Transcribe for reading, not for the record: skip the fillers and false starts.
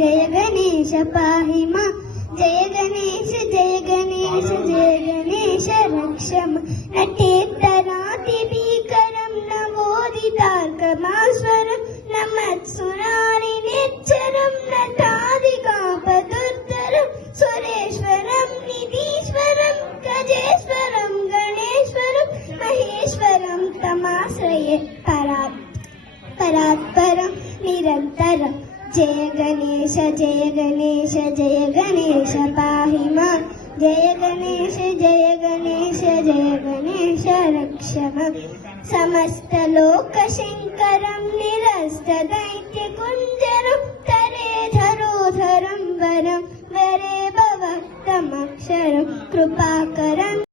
जय गणेश पाहि मां। जय गणेश जय गणेश जय गणेश रक्ष मां। नटेतरातिभीकरं नवोदितार्कमास्वरं नमत्सुरारिनिच्चरं नटादिकापदुर्धरं सुरेश्वरं निधीश्वरं गजेश्वरं गणेश्वरं महेश्वरं तमाश्रये परात्परं निरन्तरं। जय गणेश जय गणेश जय गणेश पाहि मां। जय गणेश जय गणेश जय गणेश रक्ष मां। समस्तलोकशङ्करं निरस्तदैत्यकुञ्जरं तरे धरोधरं वरं वरे भवक्तमक्षरं कृपाकरम्।